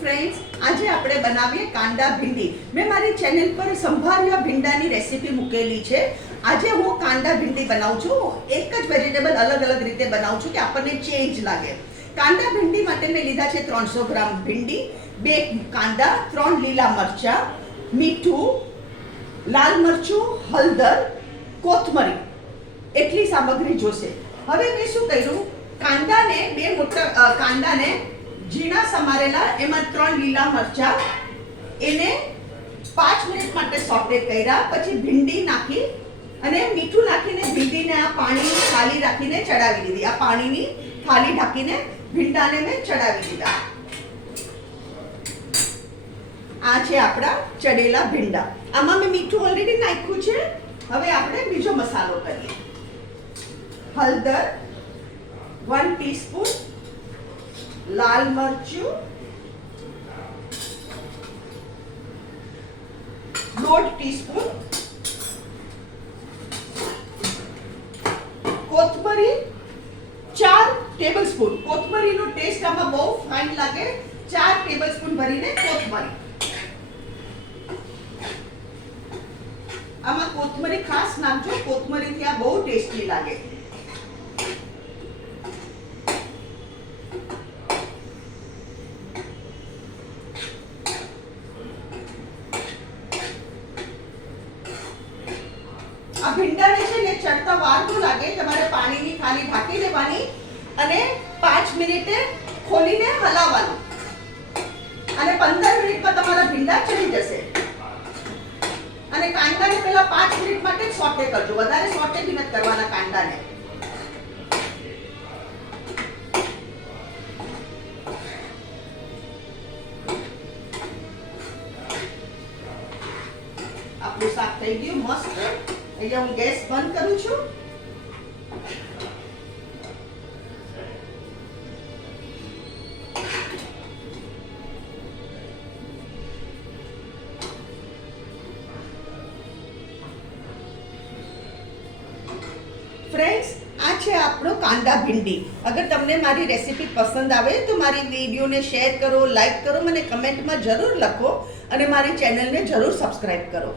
Friends, આજે આપણે બનાવીએ કાંદા ભીંડી. મેં મારી ચેનલ પર સંભાર્યા ભીંડાની રેસીપી મૂકેલી છે. આજે હું કાંદા ભીંડી બનાવું છું. એક જ વેજીટેબલ અલગ અલગ રીતે બનાવું છું કે આપણને ચેન્જ લાગે. કાંદા ભીંડી માટે મેં લીધા છે 300 ગ્રામ ભીંડી, 2 કાંદા, 3 લીલા મરચાં, મીઠું, લાલ મરચું, હળદર, કોથમરી. એટલી સામગ્રી જોશે. હવે મેં શું કર્યું, કાંદાને 2 મોટા કાંદાને ઝીણા સમારેલા, એમાં 3 લીલા મરચાં, એને 5 મિનિટ માટે સોટે કર્યા. પછી ભીંડી નાખી અને મીઠું નાખીને ભીંડીને આ પાણીની થાળી રાખીને ચડાવી દીધી. આ પાણીની થાળી ઢાંકીને ભીંડાને મેં ચડાવી દીધા. આ છે આપણા ચડેલા ભીંડા. આમાં મેં મીઠું ઓલરેડી નાખ્યું છે. હવે આપણે બીજો મસાલો કરીએ. હળદર 1 ટીસ્પૂન, લાલ મરચું 1/2 ટીસ્પૂન, કોથમરી 4 ટેબલસ્પૂન. કોથમરીનો ટેસ્ટ આમાં બહુ ફાઇન લાગે. 4 ટેબલસ્પૂન ભરીને કોથમરી. આમાં કોથમરી ખાસ નાખજો, કોથમરીથી આ બહુ ટેસ્ટી લાગે. આ ભીંડાને છે ને ચડતા વાર તો લાગે. તમારે પાણીની થાળી ઢાંકી દેવાની અને 5 મિનિટે ખોલીને હલાવવાનું અને 15 મિનિટમાં તમારા ભીંડા ચડી જશે. અને કાંદાને પહેલા 5 મિનિટ માટે સોટે કરજો. વધારે સોટે બી નથી કરવાના કાંદાને. આપણું શાક થઈ ગયું મસ્ત. અહીંયા હું ગેસ બંધ કરું છું. ફ્રેન્ડ્સ, આ છે આપણો કાંદા ભીંડી. અગર તમને મારી રેસીપી પસંદ આવે તો મારી વિડીયોને શેર કરો, લાઈક કરો, મને કમેન્ટમાં જરૂર લખો અને મારી ચેનલને જરૂર સબસ્ક્રાઈબ કરો.